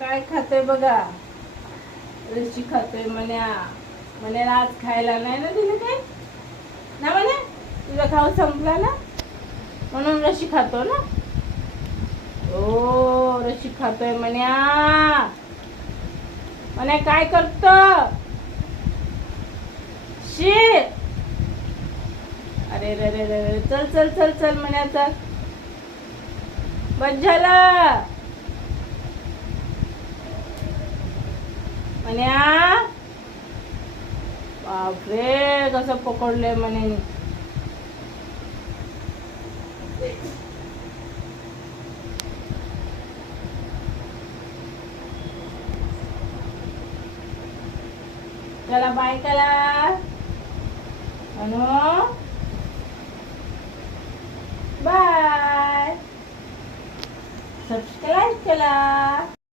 काय खातोय बघा. रशी खातोय मन्या. मन्याला आज खायला नाही ना दिलं काय ना म्हणे. तुझा खाऊ संपला ना म्हणून रशी खातो ना. ओ रशी खातोय मन्या. मन्या काय करतो. शी अरे रे रे रे चल चल चल चल मन्या चल. बस झालं मन्या. बापरे कसं पकडलंय मन्याने. चला बाय करा अनु. बाय. सबस्क्राईब करा.